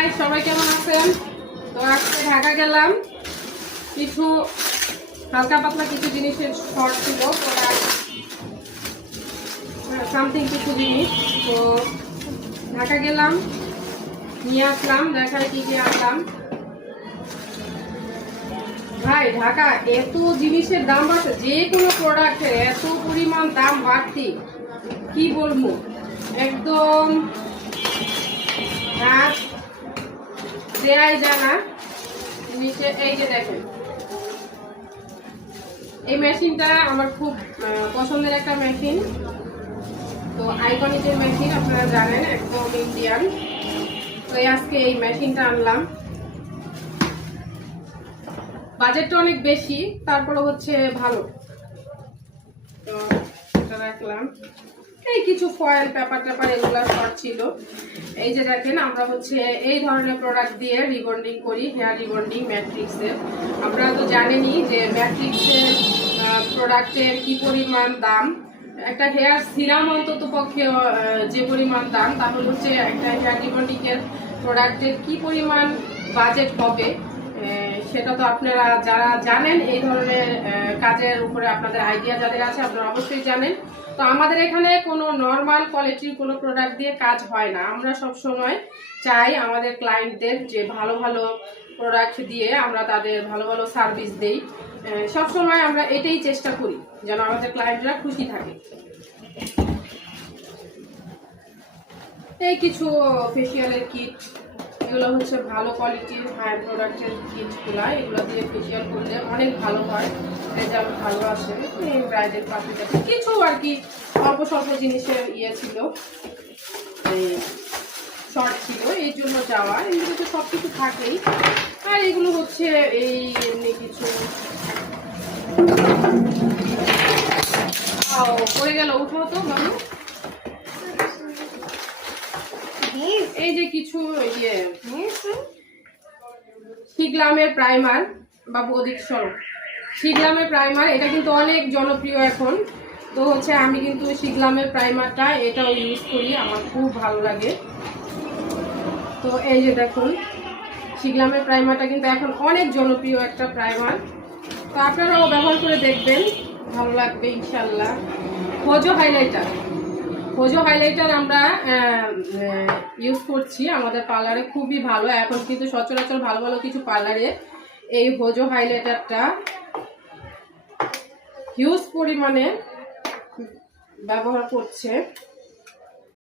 High, সবাই কেমন আছেন? তো আজকে ঢাকা গেলাম, কিছু হালকা পাতলা কিছু জিনিসের শর্ট ছিল, সামথিং কিছু জিনিস। তো ঢাকা গেলাম, নিয়ে আসলাম, দেখায় কি কি আনলাম। ভাই ঢাকা এত জিনিসের দাম বাড়ছে, যে কোনো প্রোডাক্টের এত পরিমাণ দাম বাড়তি, কি বলবো, একদম হাত দেয়াই যায় না। নিচে এই যে দেখেন, এই মেশিনটা আমার খুব পছন্দের একটা মেশিন। তো আইকনিকের মেশিন, আপনারা জানেন, একদম ইন্ডিয়ান। তো আজকে এই মেশিনটা আনলাম। বাজেটটা অনেক বেশি, তারপরে হচ্ছে ভালো। তো এটা রাখলাম। এই কিছু ফয়েল পেপার টেপার এগুলো শর্ট ছিল। এই যে দেখেন, আমরা হচ্ছে এই ধরনের প্রোডাক্ট দিয়ে রিবন্ডিং করি, হেয়ার রিবন্ডিং ম্যাট্রিক্সের। আপনারা তো জানেনই যে ম্যাট্রিক্সের প্রোডাক্টের কি পরিমাণ দাম। একটা হেয়ার সিরাম অন্তত পক্ষে যে পরিমাণ দাম, তাহলে হচ্ছে একটা হেয়ার রিবন্ডিং এর প্রোডাক্টের কি পরিমাণ বাজেট হবে, সেটা তো আপনারা যারা জানেন, এই ধরনের কাজের উপরে আপনাদের আইডিয়া যাদের আছে, আপনারা অবশ্যই জানেন। তো আমাদের এখানে কোনো নর্মাল কোয়ালিটির কোনো প্রোডাক্ট দিয়ে কাজ হয় না। আমরা সব সময় চাই আমাদের ক্লায়েন্টদের যে ভালো ভালো প্রোডাক্ট দিয়ে আমরা তাদের ভালো ভালো সার্ভিস দেই। সব সময় আমরা এটাই চেষ্টা করি যেন আমাদের ক্লায়েন্টরা খুশি থাকে। এই কিছু ফেসিয়ালের কিট, এগুলো হচ্ছে ভালো কোয়ালিটির হাই প্রোডাক্টের কিটগুলো। এগুলো দিয়ে ফেসিয়াল করলে অনেক ভালো হয়, রেজাল্ট ভালো আসে। ব্রাইডের পাশে কিছু আর কি অল্প স্বল্প জিনিসের ইয়ে ছিল, এই শর্ট ছিল, এই জন্য যাওয়া। এগুলো তো সব কিছু থাকেই। আর এগুলো হচ্ছে এই এমনি কিছু পড়ে গেল, উঠাও তো মানুষ। এই যে কিছু ইয়ে শিগলামের প্রাইমার, বাবু ওদিক সরো। শিগলামের প্রাইমার, এটা কিন্তু অনেক জনপ্রিয় এখন। তো হচ্ছে আমি কিন্তু শিগলামের প্রাইমারটা এটাও ইউজ করি, আমার খুব ভালো লাগে। তো এই যে দেখুন, শিগলামের প্রাইমারটা কিন্তু এখন অনেক জনপ্রিয় একটা প্রাইমার। তো আপনারাও ব্যবহার করে দেখবেন, ভালো লাগবে ইনশাল্লাহ। হোজো হাইলাইটার, হোজো হাইলাইটার আমরা ইউজ করছি আমাদের পার্লারে, খুবই ভালো। এখন কিন্তু সচরাচর ভালো ভালো কিছু পার্লারে এই হোজো হাইলাইটারটা হিউজ পরিমাণে ব্যবহার করছে।